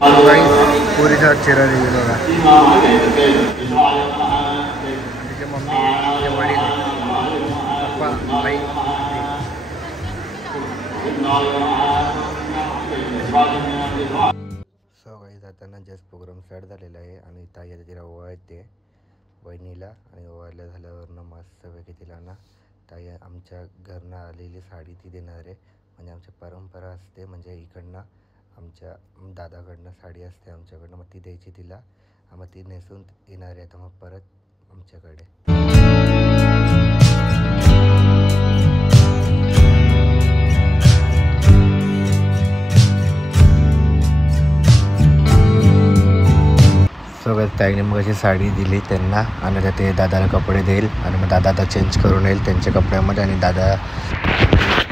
पुरीचा चेहरा दिली बघा. तिचे मम्मी, तिचे वडील, पप्पा, आई. सगळी जाताना जस्ट प्रोग्राम स्टार्ट झालेला आहे आणि ताई आता तिला ओवाळते वहिनीला. आणि ओवाळल्या झाल्यावरनं मस्तपैकी तिला ना ताई आमच्या घरनं आलेली साडी ती देणार आहे. म्हणजे आमची परंपरा असते, म्हणजे इकडनं आमच्या दादाकडनं साडी असते आमच्याकडनं, मग ती द्यायची तिला. मग ती नेसून येणार आहे तर मग परत आमच्याकडे. सगळ्यात ताईने मग अशी साडी दिली त्यांना आणि आता ते दादाला कपडे देईल आणि मग दादा आता चेंज करून येईल त्यांच्या कपड्यामध्ये आणि दादा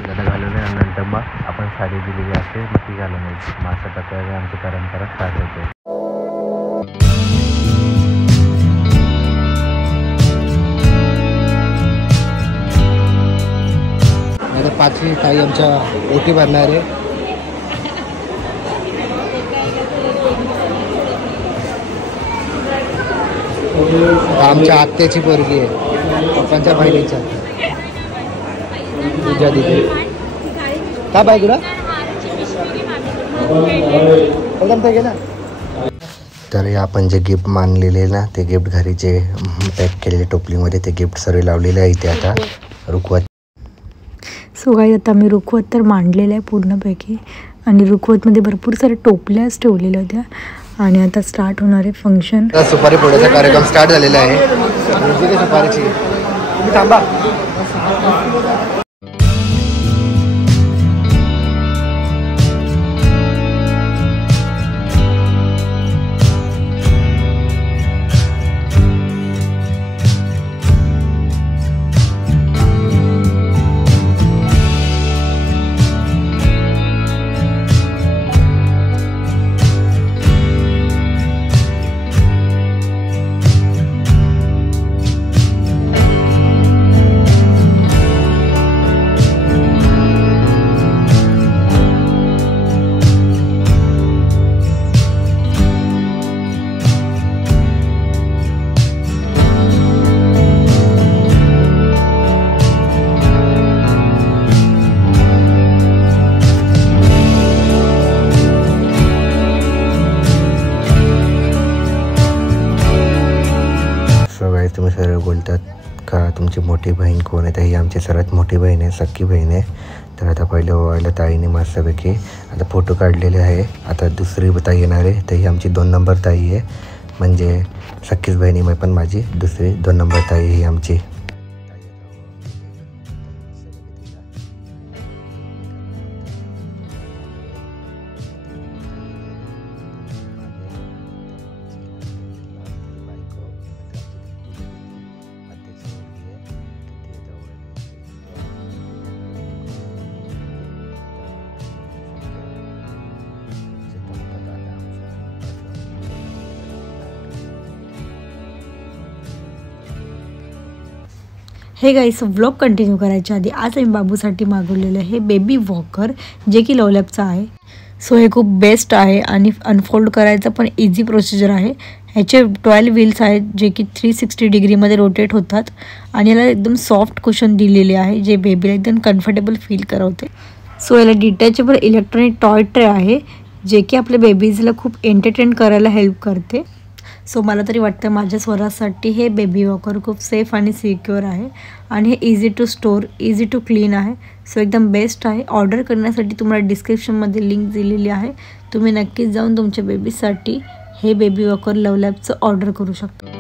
घालून येईल. आणि नंतर मग आपण साडी दिलेली असते मग ती घालून येईल. मग अशा प्रकारे आमची परंपरा स्टार्ट होते. आता 5वी ताई आमच्या ओटी भरणार आहे. आमच्या आत्याची पोरगी आहे, पप्पांच्या बहिणीच्या पूजा दिदी. का बाय तुला गेला. तर आपण जे गिफ्ट मानलेले ना ते गिफ्ट घरी जे पॅक केलेले टोपलीमध्ये ते गिफ्ट सर्व लावलेले आहे इथे आता रुखवत. सो गाईस आता मी रुखवत तर मांडलेलं आहे पूर्णपैकी आणि रुखवतमध्ये भरपूर साऱ्या टोपल्याच ठेवलेल्या होत्या. आणि आता स्टार्ट होणार आहे फंक्शन. सुपारी फोडायचा कार्यक्रम स्टार्ट झालेला आहे. सुपारीची थांबा. तुम्ही सर्व बोलतात का तुमची मोठी बहीण कोण आहे, तर ही आमची सर्वात मोठी बहीण आहे, सख्खी बहीण आहे. तर आता पहिले ओवाळलं ताईने मस्तपैकी आता फोटो काढलेले आहे. आता दुसरी ताई येणार आहे, तर ही आमची 2 नंबर ताई आहे, म्हणजे सख्खीच बहिणी मग पण माझी दुसरी 2 नंबर ताई ही आमची. हे गाईस व्लॉग कंटिन्यू करायच्या आधी आज आम्ही बाबूसाठी मागवलेलं हे बेबी वॉकर जे की लवलॅपचं आहे. सो हे खूप बेस्ट आहे आणि अनफोल्ड करायचं पण इझी प्रोसिजर आहे. ह्याचे 12 व्हील्स आहेत जे की 360 डिग्रीमध्ये रोटेट होतात आणि याला एकदम सॉफ्ट कुशन दिलेले आहे जे बेबीला एकदम कम्फर्टेबल फील करवते. सो याला डिटॅचेबल इलेक्ट्रॉनिक टॉय ट्रे आहे जे की आपल्या बेबीजला खूप एंटरटेन करायला हेल्प करते. सो मला तरी वाटतं माझ्या स्वरासाठी हे बेबी वॉकर खूप सेफ आणि सिक्युअर आहे आणि हे easy to store easy to clean आहे. सो एकदम बेस्ट आहे. ऑर्डर करण्यासाठी तुम्हाला डिस्क्रिप्शनमध्ये लिंक दिलेली आहे. तुम्ही नक्कीच जाऊन तुमच्या बेबीसाठी हे बेबी वॉकर लवलॅपचं ऑर्डर करू शकता.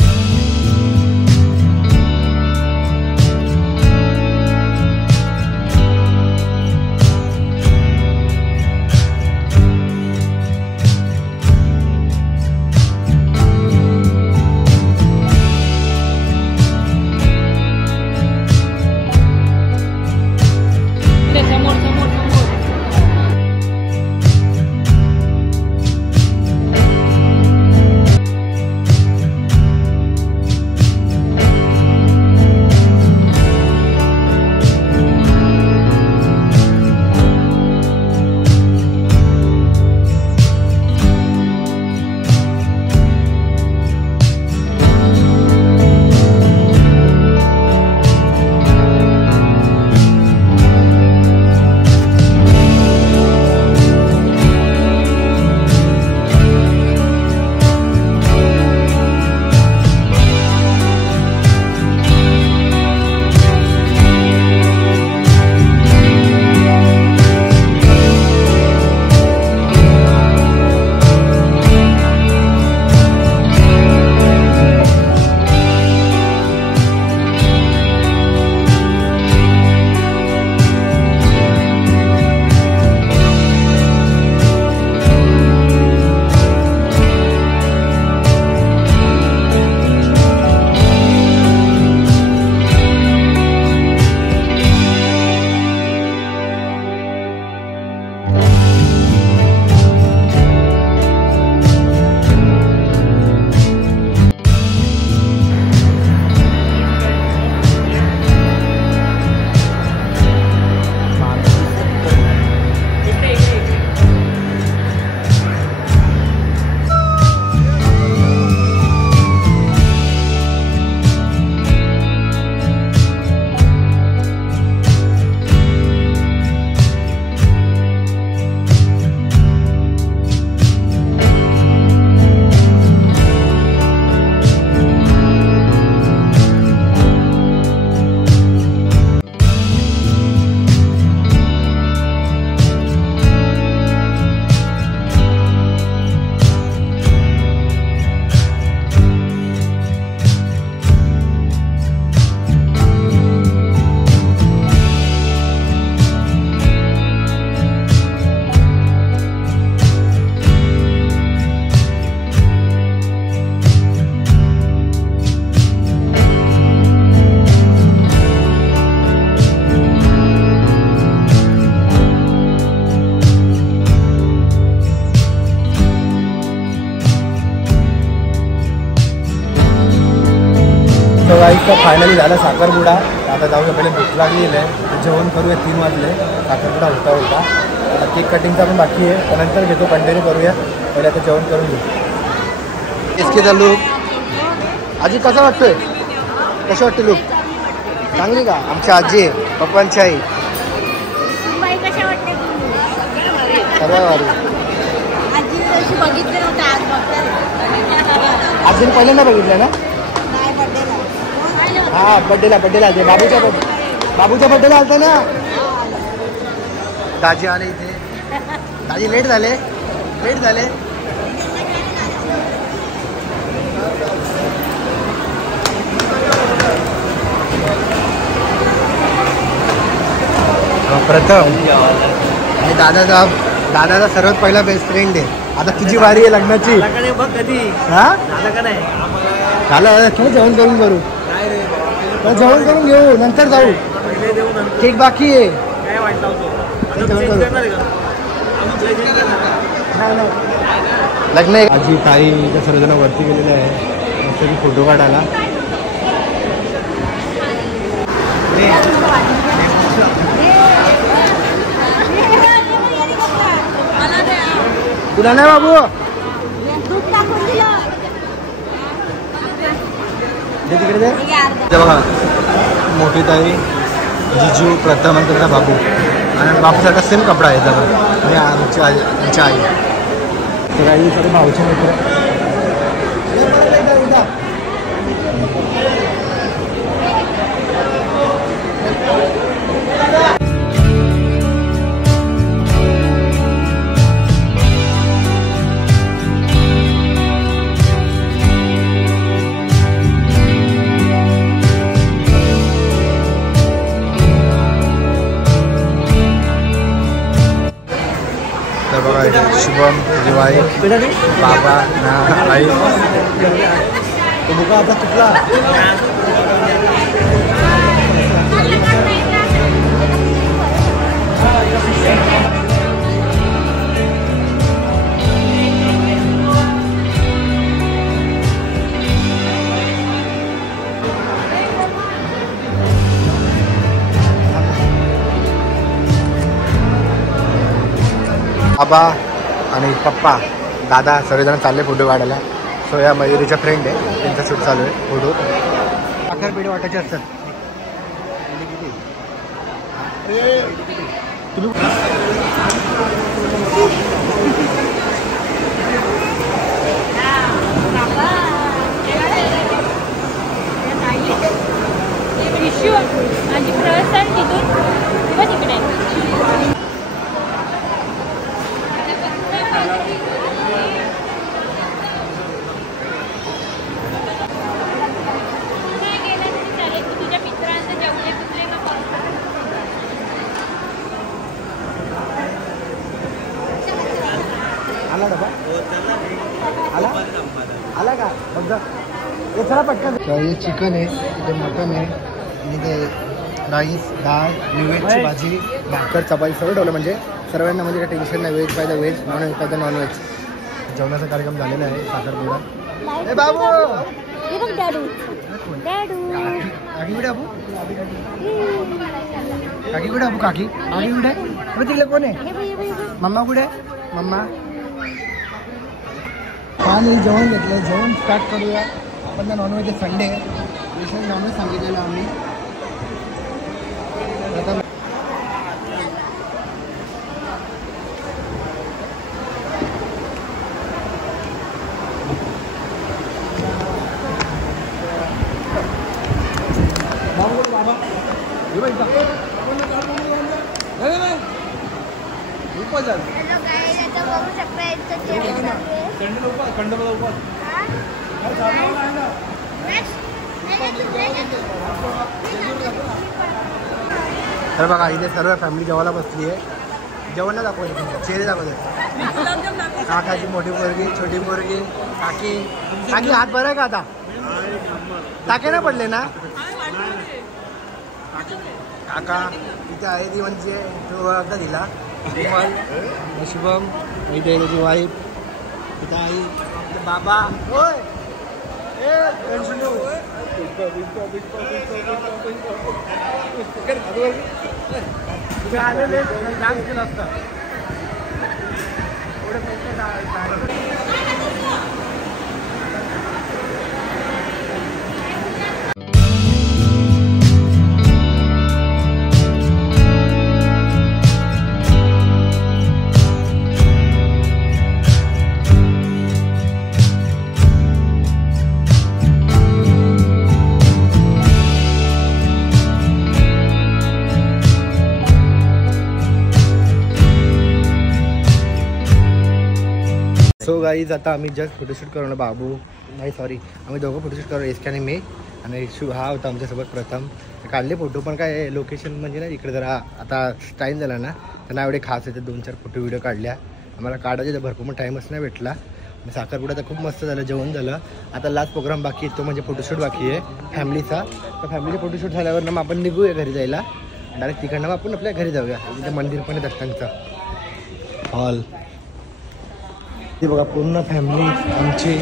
फायनली झालं साखरपुडा. आता जाऊया, पहिले भूक लागलेली आहे, जेवण करूया. 3 वाजले, साखरपुडा होता. आता केक कटिंगचा पण बाकी आहे, त्यानंतर घेतो, कंटिन्यू करूया. पहिले आता जेवण करून घेऊ. इसकेचा लूक आजी कसा वाटतोय? कसं वाटतं लूक? चांगली का? आमची आजी आहे, पप्पांची आई. सर्व वारी आजीने पहिल्यांदा बघितलं ना? हा, बड्डेला आलते. बाबूच्या बड्डेला आलता ना. दाजी आले इथे. दाजी लेट झाले. प्रथम आणि दादाचा सर्वात पहिला बेस्ट फ्रेंड आहे. आता तुझी वारी आहे लग्नाची. हा झालं, जेवण करून जेवण करून घेऊ, नंतर जाऊ. केक बाकी आहे. लग्न आजी ताई त्या सर्वजण वरती गेलेले आहे मस्त फोटो काढायला. तुला नाही बाबू तिकडे दे. बघा, मोठी ताई, जिजू, प्रथम आणि त्यांचा बाबू. आणि बापूसारखा सेम कपडा आहे त्याचा. आणि आमची आई. तर आई सर भाऊचे मित्र. तर बघा शुभम, दिवाळी, बाबा ना आई. तो बघा आता कुठला बाबा आणि पप्पा, दादा सर्वजण चालले फोटो काढायला. सो या मयुरीच्या फ्रेंड आहे, त्यांचा शूट चालू आहे. फोटो साखरपेढी वाटायचे असतात. आला डबा आला का बघा. हे चला पटकन. हे चिकन आहे, इथे मटन आहे, आणि ते राईस, डाळ, व्हेजची भाजी, भाकर, चपाती सगळं ठेवलं. म्हणजे सर्वांना म्हणजे काही टेन्शन नाही. व्हेज पाहिजे व्हेज, नॉनव्हेज पाहिजे नॉनव्हेज. जेवणाचा कार्यक्रम झालेला आहे साखरपुडा. हे बाबू काकी कुठे बाबू? काकी कुठे बाबू? काकी कुठे? तिकडे कोण आहे? मम्मा कुठे? मम्मा. आणि जेवण घेतलं, जेवण स्टार्ट करूया आपण. तर नॉनव्हेज आहे, संडे विशेष नॉनव्हेज सांगितलेलं आम्ही. तर बघा इथे सर्व फॅमिली जेवायला बसली आहे. जेवण नाही दाखवले, चेहरे दाखवले. काकाची मोठी पोरगी, छोटी पोरगी, काकी. काकी हात बरं आहे का आता? टाके ना पडले ना? काका इथे आहे ती म्हणजे तो एकदा दिला. शुभम इथे त्याची वाईफ, इथं आई, बाबा. होय सो गाईज आता आम्ही जस्ट फोटोशूट करून बाबू नाही सॉरी आम्ही दोघं फोटोशूट करू एसके आणि मी आणि हा होता आमच्यासोबत प्रथम काढले फोटो पण काय लोकेशन म्हणजे ना इकडे जरा आता टाईम झाला ना त्यांना एवढे खास येते 2-4 फोटो व्हिडिओ काढल्या आम्हाला काढायचे तर भरपूर पण टाईमच नाही भेटला साखरपुडा तर खूप मस्त झालं जेवण झालं आता लास्ट प्रोग्राम बाकी आहे तो म्हणजे फोटोशूट बाकी आहे फॅमिलीचा तर फॅमिली फोटोशूट झाल्यावर ना मग आपण निघूया घरी जायला डायरेक्ट तिकडनं मग आपण आपल्या घरी जाऊया तिथे मंदिर पण आहे दत्तांचं हॉल ते बघा पूर्ण फॅमिली आमची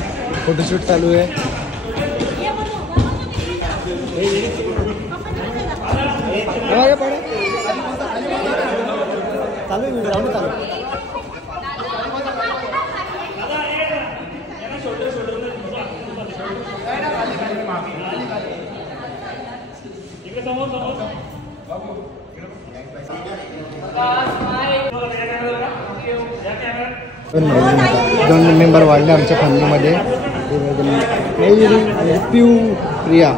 फोटोशूट चालू आहे दोन मेंबर वाढले आमच्या फॅमिलीमध्ये पिऊ प्रिया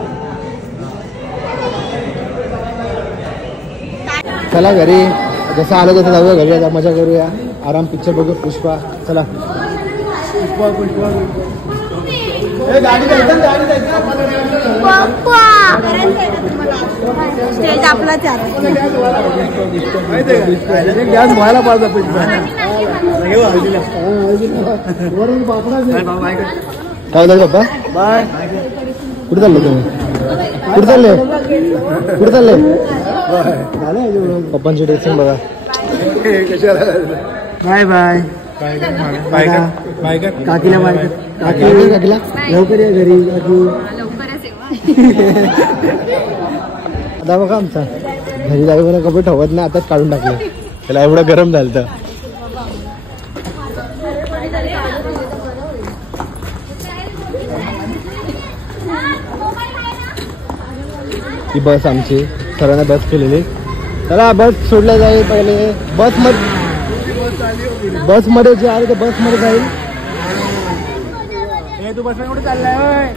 चला घरी जसं आलं तसं जाऊया घरी आता मजा करूया आराम पिक्चर बघू पुष्पा चला पुष्पा गाडी गॅस व्हायला पाहिजे काय झालं पप्पा बाय कुठे चाललो तुम्ही कुठे चालले पप्पांची ड्रेसिंग बघा बाय बाय काकीला काकीला लवकर या घरी आता बघा आमचा घरी जाऊ मला कपडे ठेवत नाही आताच काढून टाकले त्याला एवढं गरम झालं तर ही बस आमची सर्वांना बस केलेली चला बस सोडल्या जाईल पहिले बस मध्ये जे आहे ते बस मध्ये जाईल तू बस मध्ये कुठे चाललाय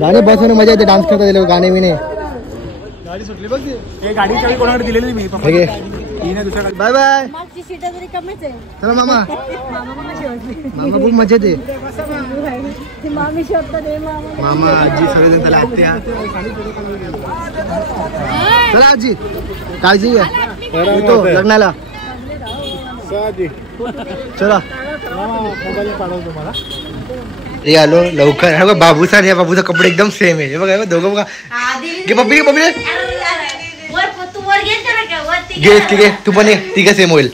गाणे बस मध्ये मजा येते डान्स करता दिले गाणे बिने गाडी सुटली बघ गाडी चावी कोणाकडे दिलेली मी बाय बाय चला मामा मामा खूप मजेत आहे मामा आजी सगळेजण त्याला आत्या चला आजी काळजी घ्या येतो लग्नाला चला हे आलो लवकर हे बघा बाबूचा आणि बाबूचा कपडे एकदम सेम आहे हे बघा दोघं बघा घे पप्पी घे तू पण ये तिघं सेम होईल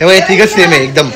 हे बघा तिघं सेम आहे एकदम